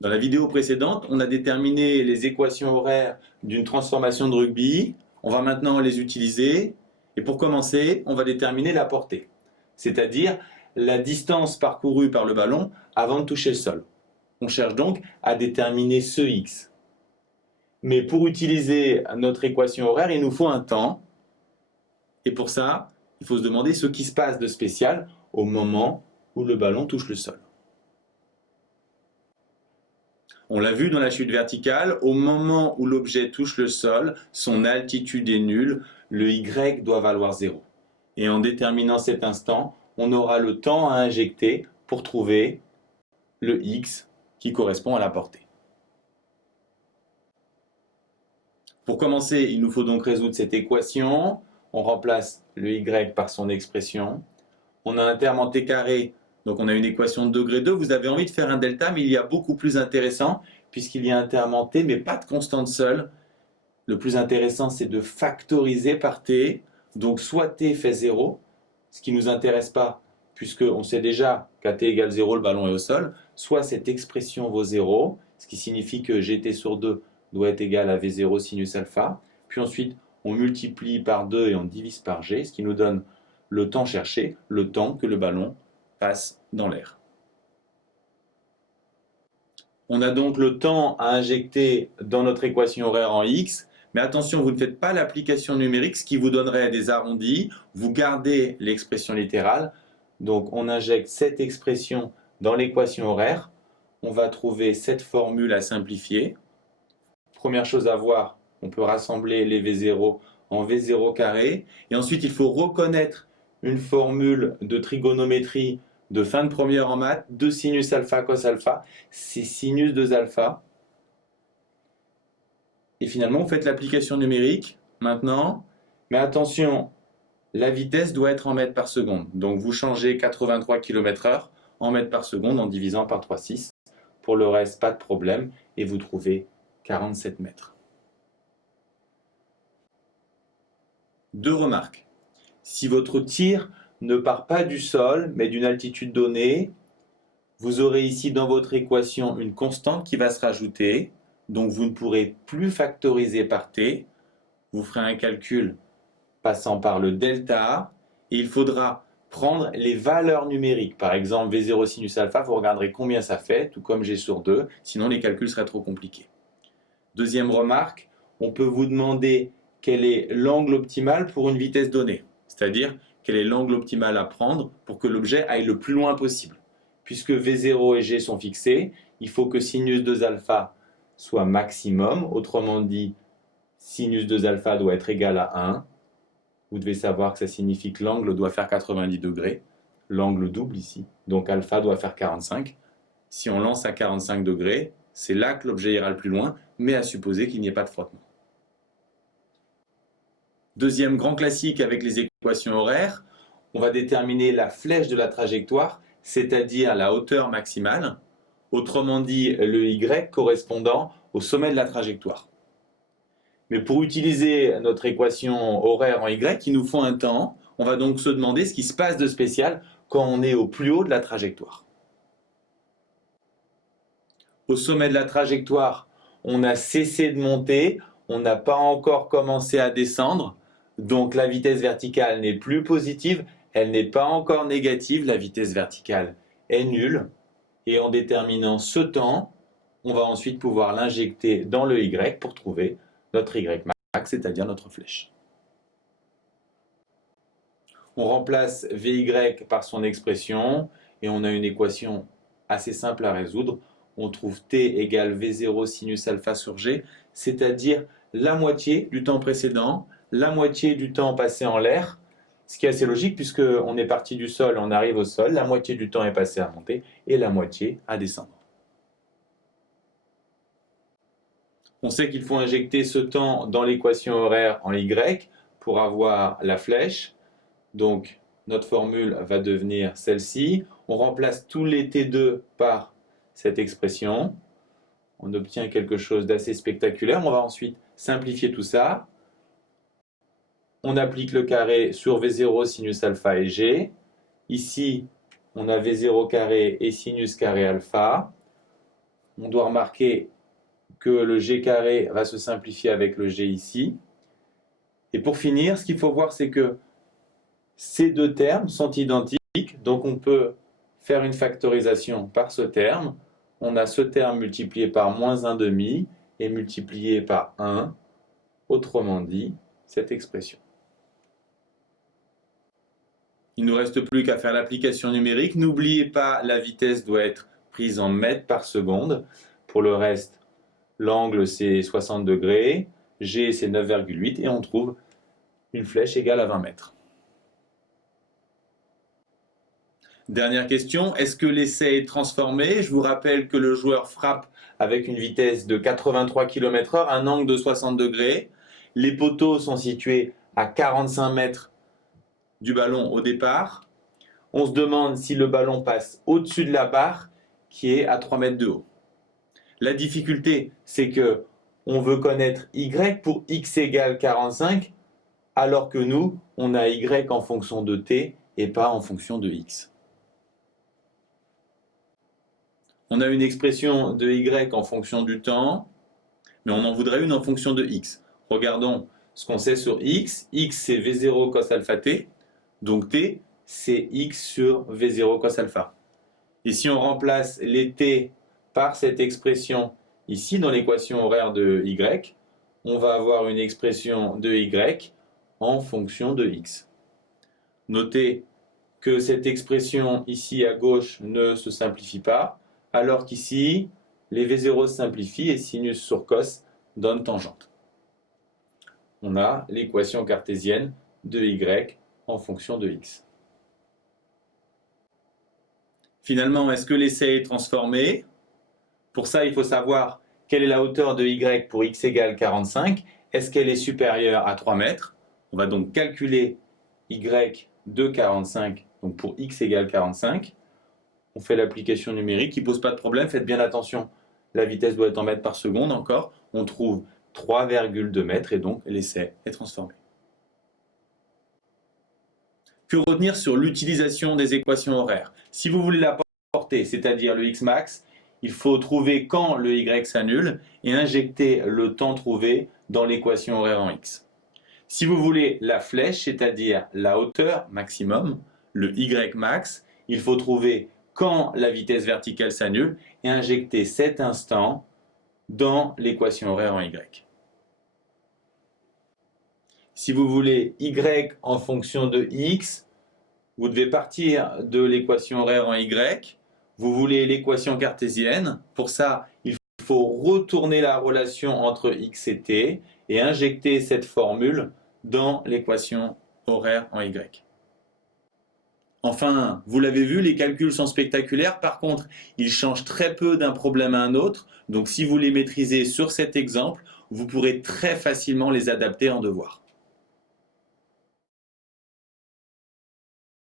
Dans la vidéo précédente, on a déterminé les équations horaires d'une transformation de rugby. On va maintenant les utiliser. Et pour commencer, on va déterminer la portée, c'est-à-dire la distance parcourue par le ballon avant de toucher le sol. On cherche donc à déterminer ce x. Mais pour utiliser notre équation horaire, il nous faut un temps. Et pour ça, il faut se demander ce qui se passe de spécial au moment où le ballon touche le sol. On l'a vu dans la chute verticale, au moment où l'objet touche le sol, son altitude est nulle, le y doit valoir 0. Et en déterminant cet instant, on aura le temps à injecter pour trouver le x qui correspond à la portée. Pour commencer, il nous faut donc résoudre cette équation. On remplace le y par son expression. On a un terme en t carré, donc on a une équation de degré 2. Vous avez envie de faire un delta, mais il y a beaucoup plus intéressant, puisqu'il y a un terme en t, mais pas de constante seule. Le plus intéressant, c'est de factoriser par t. Donc soit t fait 0, ce qui ne nous intéresse pas, puisqu'on sait déjà qu'à t égale 0, le ballon est au sol, soit cette expression vaut 0, ce qui signifie que gt sur 2 doit être égal à v0 sinus alpha. Puis ensuite, on multiplie par 2 et on divise par g, ce qui nous donne le temps cherché, le temps que le ballon passe dans l'air. On a donc le temps à injecter dans notre équation horaire en x, mais attention, vous ne faites pas l'application numérique, ce qui vous donnerait des arrondis. Vous gardez l'expression littérale. Donc on injecte cette expression dans l'équation horaire. On va trouver cette formule à simplifier. Première chose à voir, on peut rassembler les V0 en V0 carré. Et ensuite, il faut reconnaître une formule de trigonométrie de fin de première en maths, 2 sinus alpha cos alpha, c'est sinus 2 alpha. Et finalement, vous faites l'application numérique maintenant. Mais attention, la vitesse doit être en mètres par seconde. Donc vous changez 83 km/h en mètres par seconde en divisant par 3,6. Pour le reste, pas de problème. Et vous trouvez 47 mètres. Deux remarques. Si votre tir ne part pas du sol, mais d'une altitude donnée, vous aurez ici dans votre équation une constante qui va se rajouter, donc vous ne pourrez plus factoriser par t. Vous ferez un calcul passant par le delta, et il faudra prendre les valeurs numériques. Par exemple, V0 sinus alpha, vous regarderez combien ça fait, tout comme G sur 2, sinon les calculs seraient trop compliqués. Deuxième remarque, on peut vous demander quel est l'angle optimal pour une vitesse donnée, c'est-à-dire quel est l'angle optimal à prendre pour que l'objet aille le plus loin possible. Puisque V0 et G sont fixés, il faut que sinus 2 alpha soit maximum, autrement dit, sinus 2 alpha doit être égal à 1. Vous devez savoir que ça signifie que l'angle doit faire 90 degrés, l'angle double ici, donc alpha doit faire 45. Si on lance à 45 degrés, c'est là que l'objet ira le plus loin, mais à supposer qu'il n'y ait pas de frottement. Deuxième grand classique avec les équations horaires, on va déterminer la flèche de la trajectoire, c'est-à-dire la hauteur maximale, autrement dit le y correspondant au sommet de la trajectoire. Mais pour utiliser notre équation horaire en y, il nous faut un temps. On va donc se demander ce qui se passe de spécial quand on est au plus haut de la trajectoire. Au sommet de la trajectoire, on a cessé de monter, on n'a pas encore commencé à descendre, donc la vitesse verticale n'est plus positive, elle n'est pas encore négative, la vitesse verticale est nulle. Et en déterminant ce temps, on va ensuite pouvoir l'injecter dans le y pour trouver notre y max, c'est-à-dire notre flèche. On remplace Vy par son expression et on a une équation assez simple à résoudre. On trouve t égale V0 sinus alpha sur g, c'est-à-dire la moitié du temps précédent, la moitié du temps passé en l'air, ce qui est assez logique puisqu'on est parti du sol, on arrive au sol, la moitié du temps est passé à monter et la moitié à descendre. On sait qu'il faut injecter ce temps dans l'équation horaire en y pour avoir la flèche. Donc notre formule va devenir celle-ci. On remplace tous les t2 par cette expression. On obtient quelque chose d'assez spectaculaire. On va ensuite simplifier tout ça. On applique le carré sur V0 sinus alpha et G. Ici, on a V0 carré et sinus carré alpha. on doit remarquer que le g carré va se simplifier avec le g ici. Et pour finir, ce qu'il faut voir, c'est que ces deux termes sont identiques, donc on peut faire une factorisation par ce terme. On a ce terme multiplié par moins 1/2 et multiplié par 1, autrement dit, cette expression. Il ne nous reste plus qu'à faire l'application numérique. N'oubliez pas, la vitesse doit être prise en mètres par seconde. Pour le reste, l'angle c'est 60 degrés, g c'est 9,8 et on trouve une flèche égale à 20 mètres. Dernière question, est-ce que l'essai est transformé? Je vous rappelle que le joueur frappe avec une vitesse de 83 km/h, un angle de 60 degrés. Les poteaux sont situés à 45 mètres du ballon au départ. On se demande si le ballon passe au-dessus de la barre qui est à 3 mètres de haut. La difficulté, c'est que on veut connaître y pour x égale 45, alors que nous, on a y en fonction de t et pas en fonction de x. On a une expression de y en fonction du temps, mais on en voudrait une en fonction de x. Regardons ce qu'on sait sur x. X, c'est v0 cos alpha t, donc t, c'est x sur v0 cos alpha. Et si on remplace les t par cette expression ici dans l'équation horaire de y, on va avoir une expression de y en fonction de x. Notez que cette expression ici à gauche ne se simplifie pas, alors qu'ici, les V0 se simplifient et sinus sur cos donne tangente. On a l'équation cartésienne de y en fonction de x. Finalement, est-ce que l'essai est transformé? Pour ça, il faut savoir quelle est la hauteur de y pour x égale 45. Est-ce qu'elle est supérieure à 3 mètres? On va donc calculer y de 45, donc pour x égale 45. On fait l'application numérique qui ne pose pas de problème. Faites bien attention, la vitesse doit être en mètres par seconde encore. On trouve 3,2 mètres et donc l'essai est transformé. Que retenir sur l'utilisation des équations horaires? Si vous voulez la porter, c'est-à-dire le x max, il faut trouver quand le y s'annule et injecter le temps trouvé dans l'équation horaire en x. Si vous voulez la flèche, c'est-à-dire la hauteur maximum, le y max, il faut trouver quand la vitesse verticale s'annule et injecter cet instant dans l'équation horaire en y. Si vous voulez y en fonction de x, vous devez partir de l'équation horaire en y. Vous voulez l'équation cartésienne. Pour ça, il faut retourner la relation entre x et t et injecter cette formule dans l'équation horaire en y. Enfin, vous l'avez vu, les calculs sont spectaculaires. Par contre, ils changent très peu d'un problème à un autre. Donc, si vous les maîtrisez sur cet exemple, vous pourrez très facilement les adapter en devoir.